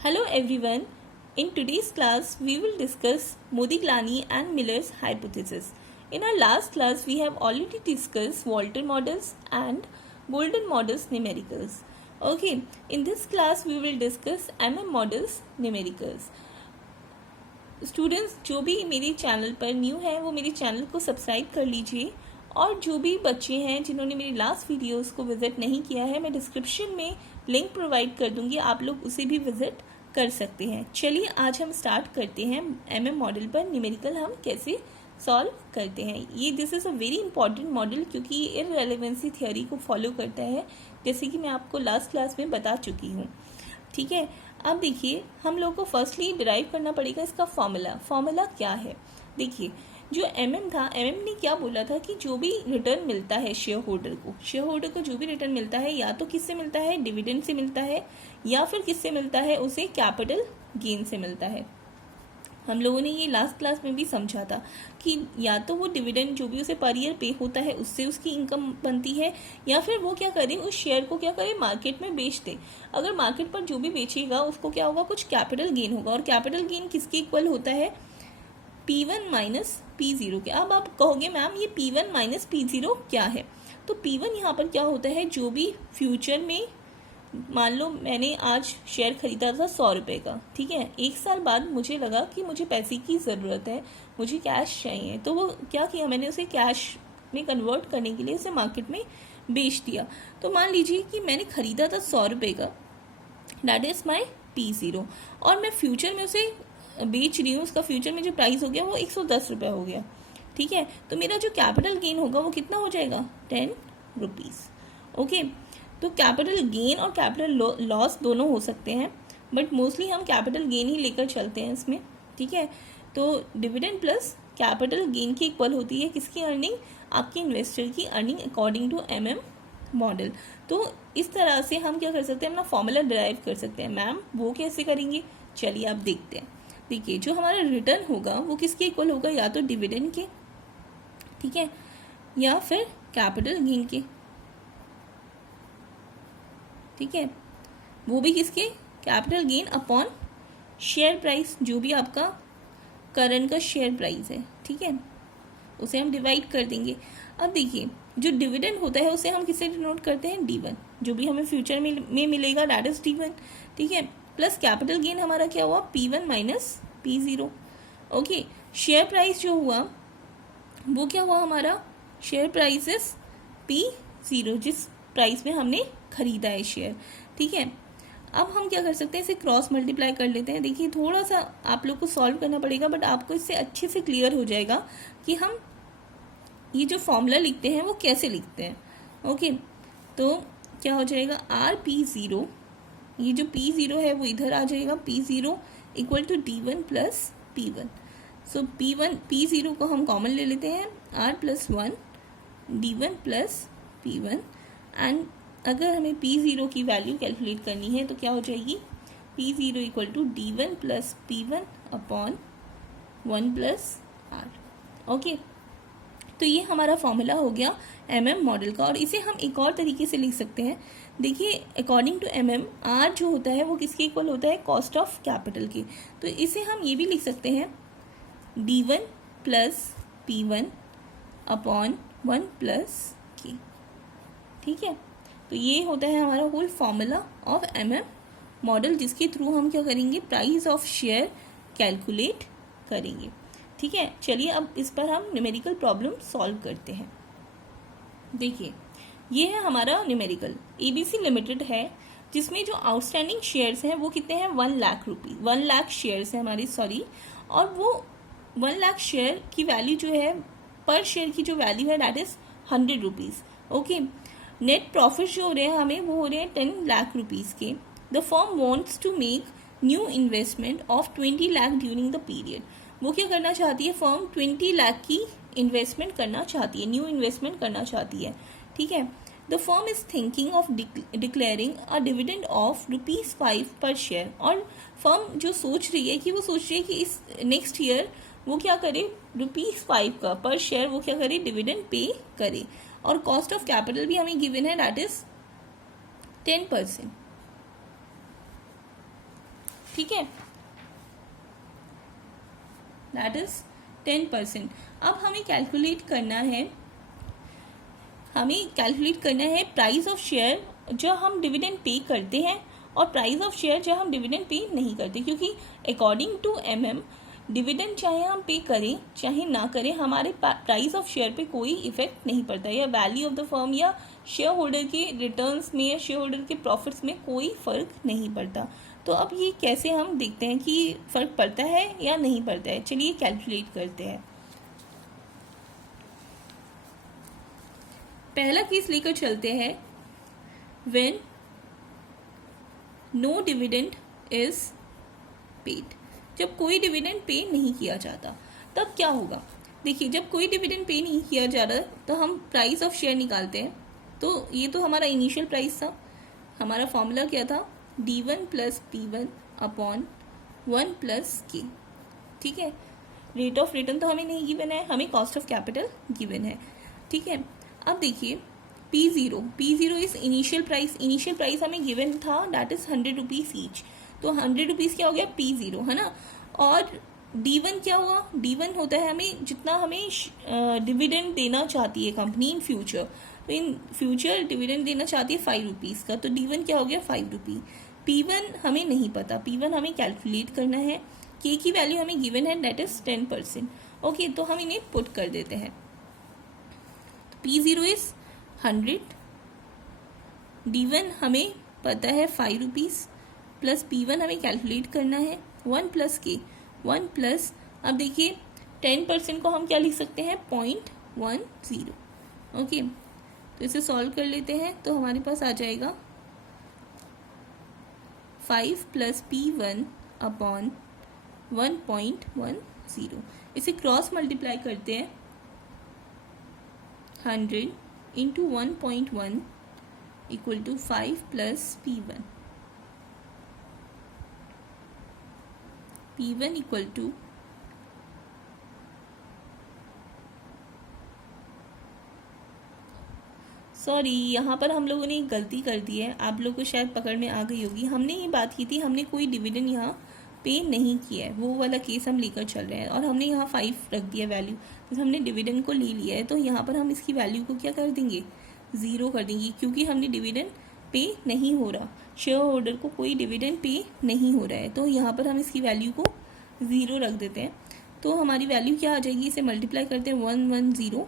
Hello everyone. In today's class, we will discuss Modigliani and Miller's hypothesis. In our last class, we have already discussed Walter models and Golden models numericals. Okay, in this class, we will discuss MM models numericals. Students जो भी मेरे channel पर new है वो मेरे channel को subscribe कर लीजिए और जो भी बच्चे हैं जिन्होंने मेरी लास्ट वीडियोस को विजिट नहीं किया है मैं डिस्क्रिप्शन में लिंक प्रोवाइड कर दूंगी, आप लोग उसे भी विजिट कर सकते हैं। चलिए आज हम स्टार्ट करते हैं एमएम मॉडल पर न्यूमेरिकल हम कैसे सॉल्व करते हैं। ये this is a very important model क्योंकि ये इररेलेवेंसी थ्योरी को फॉलो करता है, जैसे कि मैं आपको लास्ट क्लास में बता चुकी हूँ। ठीक है, अब देखिए हम लोग को फर्स्टली डिराइव करना पड़ेगा इसका फॉर्मूला क्या है। देखिए जो एमएम था, एमएम ने क्या बोला था कि जो भी रिटर्न मिलता है शेयर होल्डर को जो भी रिटर्न मिलता है या तो किससे मिलता है, डिविडेंड से मिलता है, या फिर किससे मिलता है, उसे कैपिटल गेन से मिलता है। हम लोगों ने ये लास्ट क्लास में भी समझा था कि या तो वो डिविडेंड जो भी उसे पर ईयर पे होता है उससे उसकी इनकम बनती है, या फिर वो क्या करे, उस शेयर को क्या करे, मार्केट में बेच दे। अगर मार्केट पर जो भी बेचेगा उसको क्या होगा, कुछ कैपिटल गेन होगा, और कैपिटल गेन किसके इक्वल होता है, P1 माइनस P0 के। अब आप कहोगे मैम ये P1 माइनस P0 क्या है, तो P1 यहाँ पर क्या होता है, जो भी फ्यूचर में मान लो मैंने आज शेयर खरीदा था 100 रुपये का, ठीक है, एक साल बाद मुझे लगा कि मुझे पैसे की ज़रूरत है, मुझे कैश चाहिए, तो वो क्या किया, मैंने उसे कैश में कन्वर्ट करने के लिए उसे मार्केट में बेच दिया। तो मान लीजिए कि मैंने खरीदा था 100 रुपये का, दैट इज़ माई P0, और मैं फ्यूचर में उसे बेच रही हूँ, उसका फ्यूचर में जो प्राइस हो गया वो 110 रुपये हो गया। ठीक है, तो मेरा जो कैपिटल गेन होगा वो कितना हो जाएगा, 10 रुपीज़। ओके, तो कैपिटल गेन और कैपिटल लॉस दोनों हो सकते हैं, बट मोस्टली हम कैपिटल गेन ही लेकर चलते हैं इसमें। ठीक है, तो डिविडेंड प्लस कैपिटल गेन की इक्वल होती है किसकी अर्निंग, आपके इन्वेस्टर की earning according to MM model. तो इस तरह से हम क्या कर सकते हैं, अपना फॉर्मूला डिराइव कर सकते हैं। मैम वो कैसे करेंगे, चलिए आप देखते हैं। देखिए जो हमारा रिटर्न होगा वो किसके इक्वल होगा, या तो डिविडेंड के, ठीक है, या फिर कैपिटल गेन के। ठीक है, वो भी किसके, capital gain upon share price, जो भी आपका करंट का शेयर प्राइस है। ठीक है, उसे हम डिवाइड कर देंगे। अब देखिए जो डिविडेंड होता है उसे हम किससे डिनोट करते हैं, D1, जो भी हमें फ्यूचर में मिलेगा दैट इज D1। ठीक है, प्लस कैपिटल गेन हमारा क्या हुआ, P1 minus P0। Okay, share price जो हुआ वो क्या हुआ, हमारा शेयर प्राइस इज P0, जिस प्राइस में हमने खरीदा है शेयर। ठीक है, अब हम क्या कर सकते हैं, इसे क्रॉस मल्टीप्लाई कर लेते हैं। देखिए थोड़ा सा आप लोग को सॉल्व करना पड़ेगा, बट आपको इससे अच्छे से क्लियर हो जाएगा कि हम ये जो फॉर्मूला लिखते हैं वो कैसे लिखते हैं। ओके, तो क्या हो जाएगा, RP0, ये जो P0 है वो इधर आ जाएगा, P0 equal to D1 plus P1। So P0 को हम कॉमन ले लेते हैं, R plus 1 D1 plus P1, and अगर हमें P0 की वैल्यू कैलकुलेट करनी है तो क्या हो जाएगी, P0 equal to D1 plus P1 upon 1 plus R। Okay, तो ये हमारा फॉर्मूला हो गया एमएम मॉडल का, और इसे हम एक और तरीके से लिख सकते हैं। देखिए अकॉर्डिंग टू एमएम आर जो होता है वो किसके इक्वल होता है, कॉस्ट ऑफ कैपिटल की। तो इसे हम ये भी लिख सकते हैं D1 plus P1 upon 1 plus K। ठीक है, तो ये होता है हमारा whole formula of MM model, जिसके थ्रू हम क्या करेंगे, प्राइस ऑफ शेयर कैलकुलेट करेंगे। ठीक है, चलिए अब इस पर हम न्यूमेरिकल प्रॉब्लम सॉल्व करते हैं। देखिए ये है हमारा न्यूमेरिकल, ABC लिमिटेड है, जिसमें जो आउटस्टैंडिंग शेयर्स हैं वो कितने हैं, 1 लाख रुपीज़, 1 लाख शेयर्स हैं हमारी, सॉरी, और वो 1 लाख शेयर की वैल्यू जो है, पर शेयर की जो वैल्यू है that is 100 rupees. Okay, net profit जो हो रहे हैं हमें वो हो रहे हैं 10 लाख रुपीज़ के। The firm wants to make new investment of 20 lakh during the period. वो क्या करना चाहती है, फर्म 20 लाख की इन्वेस्टमेंट करना चाहती है, न्यू इन्वेस्टमेंट करना चाहती है। ठीक है, the firm is thinking of declaring a dividend of ₹5 पर शेयर। और फर्म जो सोच रही है कि वो सोच रही है कि इस नेक्स्ट ईयर वो क्या करे, ₹5 का पर शेयर वो क्या करे, डिविडेंड पे करे। और कॉस्ट ऑफ कैपिटल भी हमें गिवन है दैट इज 10%। ठीक है, दैट इज 10%। अब हमें कैलकुलेट करना है प्राइस ऑफ शेयर जो हम डिविडेंड पे करते हैं और प्राइस ऑफ शेयर जो हम डिविडेंड पे नहीं करते, क्योंकि अकॉर्डिंग टू एमएम डिविडेंड चाहे हम पे करें चाहे ना करें हमारे प्राइस ऑफ शेयर पे कोई इफेक्ट नहीं पड़ता, या वैल्यू ऑफ द फर्म या शेयर होल्डर के रिटर्न्स में या शेयर होल्डर के प्रॉफिट्स में कोई फर्क नहीं पड़ता। तो अब ये कैसे हम देखते हैं कि फर्क पड़ता है या नहीं पड़ता है, चलिए कैलकुलेट करते हैं। पहला केस लेकर चलते हैं, when no dividend is paid, जब कोई डिविडेंड पे नहीं किया जाता तब क्या होगा। देखिए, जब कोई डिविडेंड पे नहीं किया जा रहा तो हम प्राइस ऑफ शेयर निकालते हैं। तो ये तो हमारा इनिशियल प्राइस था, हमारा फॉर्मूला क्या था, D1 plus P1 upon 1 plus K। ठीक है, रेट ऑफ रिटर्न तो हमें नहीं गिवन है, हमें कॉस्ट ऑफ कैपिटल गिवन है। ठीक है, अब देखिए P0 इज इनिशियल प्राइस हमें गिवन था, दैट इज 100 रुपीज ईच। तो 100 रुपीज क्या हो गया, P0 है ना। और D1 क्या हुआ, D1 होता है हमें जितना हमें डिविडेंड देना चाहती है कंपनी इन फ्यूचर। तो इन फ्यूचर डिविडेंड देना चाहती है 5 रुपीज़ का, तो D1 क्या हो गया 5 रुपीज़। P1 हमें नहीं पता, P1 हमें कैलकुलेट करना है, K की वैल्यू हमें गिवन है, दैट इज 10%। ओके, तो हम इन्हें पुट कर देते हैं। P0 इज 100, D1 हमें पता है 5 रुपीज़, प्लस P1 हमें कैलकुलेट करना है 1 प्लस K, 1 प्लस, अब देखिए 10% को हम क्या लिख सकते हैं, 0.10। ओके, तो इसे सॉल्व कर लेते हैं, तो हमारे पास आ जाएगा 5 प्लस P1 अपॉन 1.10। इसे क्रॉस मल्टीप्लाई करते हैं, 100 into 1.1 equal to 5 plus P1 equal to sorry, यहाँ पर हम लोगों ने एक गलती कर दी है, आप लोगों को शायद पकड़ में आ गई होगी। हमने ये बात की थी, हमने कोई डिविडेंड यहाँ पे नहीं किया है, वो वाला केस हम लेकर चल रहे हैं, और हमने यहाँ 5 रख दिया वैल्यू, तो हमने डिविडेंड को ले लिया है। तो यहाँ पर हम इसकी वैल्यू को क्या कर देंगे, 0 कर देंगे, क्योंकि हमने डिविडेंड पे नहीं हो रहा, शेयर होल्डर को कोई डिविडेंड पे नहीं हो रहा है। तो यहाँ पर हम इसकी वैल्यू को 0 रख देते हैं। तो हमारी वैल्यू क्या आ जाएगी, इसे मल्टीप्लाई करते हैं 110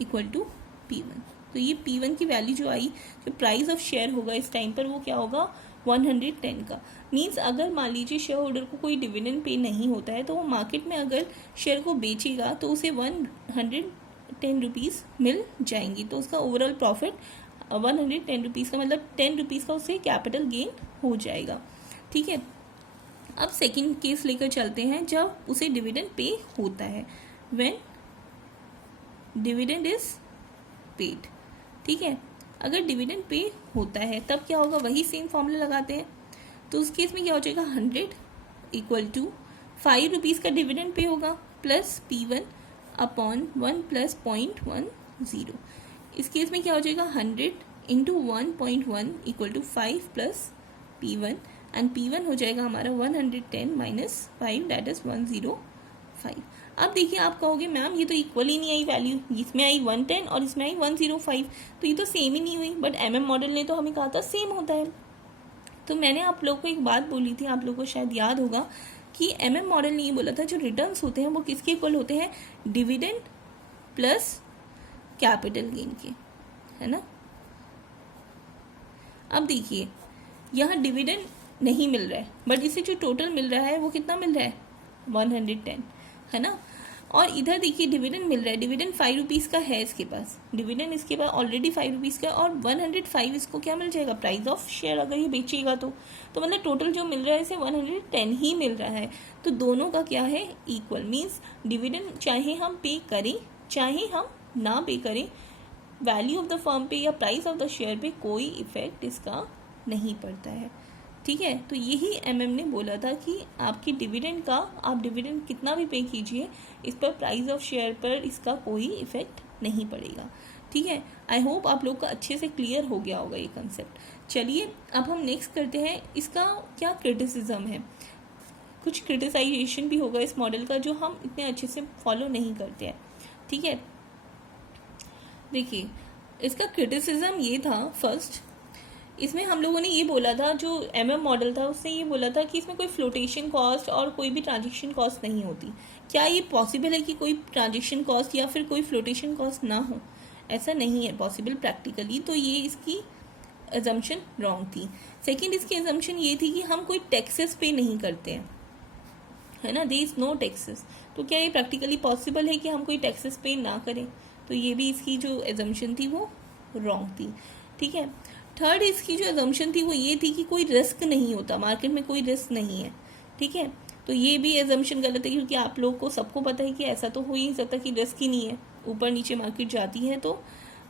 इक्वल टू P1। तो ये P1 की वैल्यू जो आई, जो प्राइस ऑफ शेयर होगा इस टाइम पर, वो क्या होगा 110 का। मीन्स अगर मान लीजिए शेयर होल्डर को कोई डिविडेंड पे नहीं होता है, तो वो मार्केट में अगर शेयर को बेचेगा तो उसे 110 रुपीज़ मिल जाएंगी। तो उसका ओवरऑल प्रॉफिट 110 रुपीज़ का, मतलब 10 रुपीज़ का उसे कैपिटल गेन हो जाएगा। ठीक है, अब सेकंड केस लेकर चलते हैं, जब उसे डिविडेंड पे होता है, व्हेन डिविडेंड इज पेड। ठीक है, अगर डिविडेंड पे होता है तब क्या होगा, वही सेम फॉर्मूला लगाते हैं। तो उस केस में क्या हो जाएगा, 100 इक्वल टू 5 रुपीज़ का डिविडेंड पे होगा, प्लस P1 अपॉन 1 प्लस 0.10। इस केस में क्या हो जाएगा, 100 into 1.1 equal to 5 plus P1, and P1 हो जाएगा हमारा 110 माइनस 5, दैट इज 105। अब देखिए, आप कहोगे मैम ये तो इक्वल ही नहीं आई वैल्यू, इसमें आई 110 और इसमें आई 105, तो ये तो सेम ही नहीं हुई। बट MM मॉडल ने तो हमें कहा था सेम होता है। तो मैंने आप लोगों को एक बात बोली थी, आप लोगों को शायद याद होगा, कि MM मॉडल ने ये बोला था जो रिटर्न्स होते हैं वो किसके इक्वल होते हैं, डिविडेंड प्लस कैपिटल गेन के, है ना। अब देखिए, यहाँ डिविडेंड नहीं मिल रहा है, बट इसे जो टोटल मिल रहा है वो कितना मिल रहा है, 110, है ना। और इधर देखिए डिविडेंड मिल रहा है, डिविडेंड 5 रुपीज़ का है इसके पास, डिविडेंड इसके पास ऑलरेडी 5 रुपीज़ का, और 105 इसको क्या मिल जाएगा, प्राइस ऑफ शेयर अगर ये बेचेगा तो मतलब टोटल जो मिल रहा है इसे 110 ही मिल रहा है। तो दोनों का क्या है, इक्वल। मीन्स डिविडेंड चाहे हम पे करें चाहे हम ना पे करें, वैल्यू ऑफ द फर्म पे या प्राइस ऑफ द शेयर पे कोई इफेक्ट इसका नहीं पड़ता है। ठीक है, तो यही MM ने बोला था कि आपकी डिविडेंड का, आप डिविडेंड कितना भी पे कीजिए, इस पर प्राइस ऑफ शेयर पर इसका कोई इफेक्ट नहीं पड़ेगा। ठीक है। आई होप आप लोग का अच्छे से क्लियर हो गया होगा ये कंसेप्ट। चलिए अब हम नेक्स्ट करते हैं, इसका क्या क्रिटिसिज्म है। कुछ क्रिटिसाइजेशन भी होगा इस मॉडल का जो हम इतने अच्छे से फॉलो नहीं करते हैं, ठीक है। देखिए इसका क्रिटिसिज्म ये था, फर्स्ट इसमें हम लोगों ने ये बोला था, जो MM मॉडल था उसने ये बोला था कि इसमें कोई फ्लोटेशन कॉस्ट और कोई भी ट्रांजेक्शन कॉस्ट नहीं होती। क्या ये पॉसिबल है कि कोई ट्रांजेक्शन कॉस्ट या फिर कोई फ्लोटेशन कॉस्ट ना हो? ऐसा नहीं है पॉसिबल प्रैक्टिकली, तो ये इसकी एजम्पशन रॉन्ग थी। सेकेंड इसकी एजम्पशन ये थी कि हम कोई टैक्सेस पे नहीं करते हैं, है ना, देयर इज नो टैक्सेस। तो क्या ये प्रैक्टिकली पॉसिबल है कि हम कोई टैक्सेस पे ना करें? तो ये भी इसकी जो एजम्पशन थी वो रॉन्ग थी, ठीक है। थर्ड इसकी जो एजम्पशन थी वो ये थी कि कोई रिस्क नहीं होता, मार्केट में कोई रिस्क नहीं है, ठीक है। तो ये भी एजम्पशन गलत है, क्योंकि आप लोग को सबको पता है कि ऐसा तो हो ही नहीं सकता कि रिस्क ही नहीं है। ऊपर नीचे मार्केट जाती है तो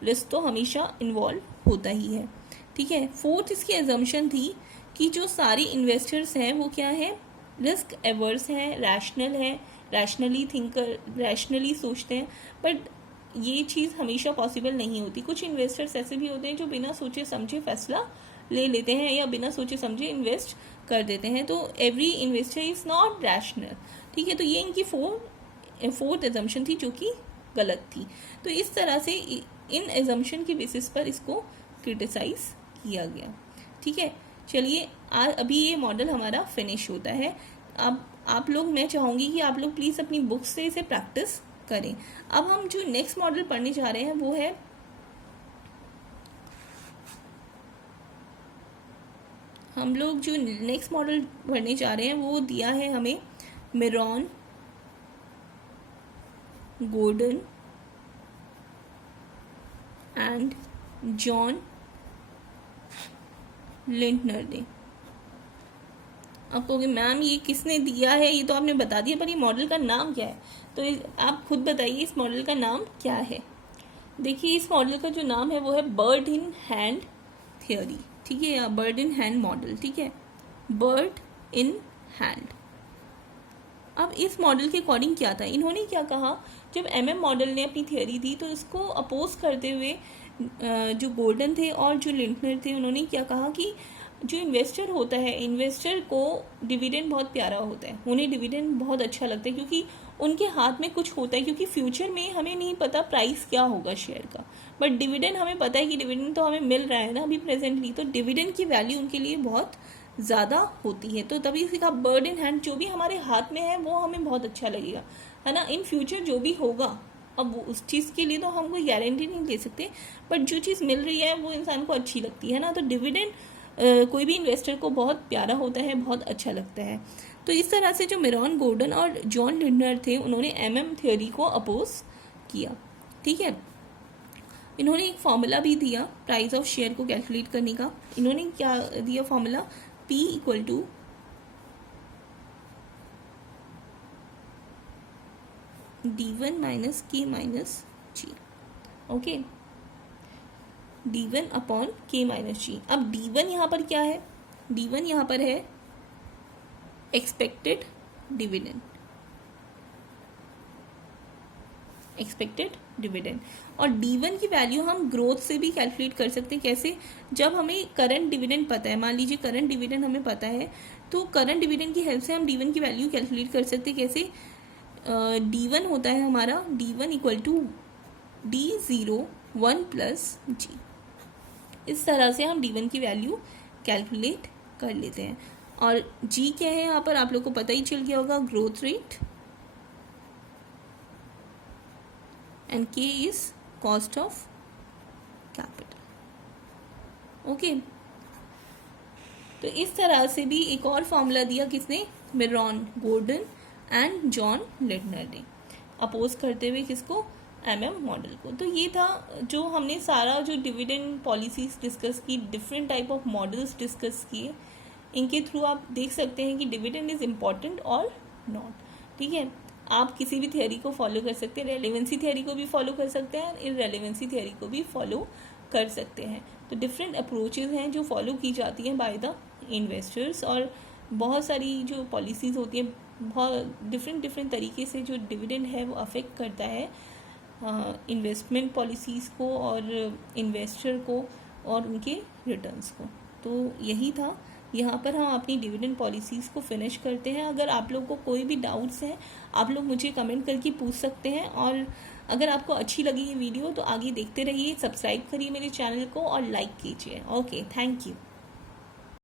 रिस्क तो हमेशा इन्वॉल्व होता ही है, ठीक है। फोर्थ इसकी एजम्पशन थी कि जो सारे इन्वेस्टर्स हैं वो क्या है, रिस्क एवर्स हैं, रैशनल है, रैशनली सोचते हैं। बट ये चीज़ हमेशा पॉसिबल नहीं होती। कुछ इन्वेस्टर्स ऐसे भी होते हैं जो बिना सोचे समझे फैसला ले लेते हैं या बिना सोचे समझे इन्वेस्ट कर देते हैं। तो every investor is not rational, ठीक है। तो ये इनकी फोर्थ एजम्पशन थी जो कि गलत थी। तो इस तरह से इन एजम्पशन के बेसिस पर इसको क्रिटिसाइज किया गया, ठीक है। चलिए अभी ये मॉडल हमारा फिनिश होता है। अब आप लोग, मैं चाहूँगी कि आप लोग प्लीज़ अपनी बुक से इसे प्रैक्टिस करें। अब हम जो नेक्स्ट मॉडल पढ़ने जा रहे हैं वो है हम लोग जो नेक्स्ट मॉडल पढ़ने जा रहे हैं वो दिया है हमें Meron, Gordon and John Lintner ने। आप कहोगे मैम ये किसने दिया है, ये तो आपने बता दिया, पर ये मॉडल का नाम क्या है? तो आप खुद बताइए इस मॉडल का नाम क्या है। देखिए इस मॉडल का जो नाम है वो है बर्ड इन हैंड थियोरी, ठीक है, या बर्ड इन हैंड मॉडल, ठीक है, बर्ड इन हैंड। अब इस मॉडल के अकॉर्डिंग क्या था, इन्होंने क्या कहा, जब MM मॉडल ने अपनी थियोरी दी तो इसको अपोज करते हुए जो गॉर्डन थे और जो लिंटनर थे उन्होंने क्या कहा कि जो इन्वेस्टर होता है, इन्वेस्टर को डिविडेंड बहुत प्यारा होता है, उन्हें डिविडेंड बहुत अच्छा लगता है क्योंकि उनके हाथ में कुछ होता है। क्योंकि फ्यूचर में हमें नहीं पता प्राइस क्या होगा शेयर का, बट डिविडेंड हमें पता है कि डिविडेंड तो हमें मिल रहा है ना अभी प्रेजेंटली, तो डिविडेंड की वैल्यू उनके लिए बहुत ज़्यादा होती है। तो तभी इसका बर्ड इन हैंड, जो भी हमारे हाथ में है वो हमें बहुत अच्छा लगेगा, है ना। इन फ्यूचर जो भी होगा, अब उस चीज़ के लिए तो हम कोई गारंटी नहीं दे सकते, बट जो चीज़ मिल रही है वो इंसान को अच्छी लगती है ना। तो डिविडेंड कोई भी इन्वेस्टर को बहुत प्यारा होता है, बहुत अच्छा लगता है। तो इस तरह से जो मेरॉन, गॉर्डन और जॉन लिंटनर थे उन्होंने MM थ्योरी को अपोज किया, ठीक है। इन्होंने एक फॉर्मूला भी दिया प्राइस ऑफ शेयर को कैलकुलेट करने का। इन्होंने क्या दिया formula, P equal to D1 minus K minus G, okay, D1 upon K minus G। अब D1 यहाँ पर क्या है, D1 यहाँ पर है एक्सपेक्टेड डिविडेंड, और D1 की वैल्यू हम ग्रोथ से भी कैलकुलेट कर सकते हैं। कैसे, जब हमें करंट डिविडेंड पता है, मान लीजिए करंट डिविडेंड हमें पता है, तो करंट डिविडेंड की हेल्प से हम D1 की वैल्यू कैलकुलेट कर सकते हैं। कैसे, D1 होता है हमारा D1 equal to D01 plus G। इस तरह से हम D1 की वैल्यू कैलकुलेट कर लेते हैं। और G क्या है यहाँ पर आप लोग को पता ही चल गया होगा, growth rate, and K is cost of capital, okay. तो इस तरह से भी एक और फॉर्मूला दिया किसने, Meron, Gordon and John Lintner ने, अपोज करते हुए किसको, MM मॉडल को। तो ये था जो हमने सारा जो डिविडेंड पॉलिसीज डिस्कस की, different type of models discuss किए। इनके थ्रू आप देख सकते हैं कि डिविडेंड इज इम्पॉर्टेंट और नॉट, ठीक है। आप किसी भी थियोरी को फॉलो कर सकते हैं, रेलेवेंसी थियोरी को भी फॉलो कर सकते हैं, इररेलेवेंसी थियोरी को भी फॉलो कर सकते हैं। तो डिफरेंट अप्रोचेज हैं जो फॉलो की जाती हैं बाय द इन्वेस्टर्स, और बहुत सारी जो पॉलिसीज़ होती हैं, बहुत डिफरेंट तरीके से जो डिविडेंड है वो अफेक्ट करता है इन्वेस्टमेंट पॉलिसीज़ को और इन्वेस्टर को और उनके रिटर्न्स को। तो यही था, यहाँ पर हम अपनी डिविडेंड पॉलिसीज़ को फिनिश करते हैं। अगर आप लोग को कोई भी डाउट्स हैं आप लोग मुझे कमेंट करके पूछ सकते हैं, और अगर आपको अच्छी लगी ये वीडियो तो आगे देखते रहिए, सब्सक्राइब करिए मेरे चैनल को और लाइक कीजिए। Okay, thank you.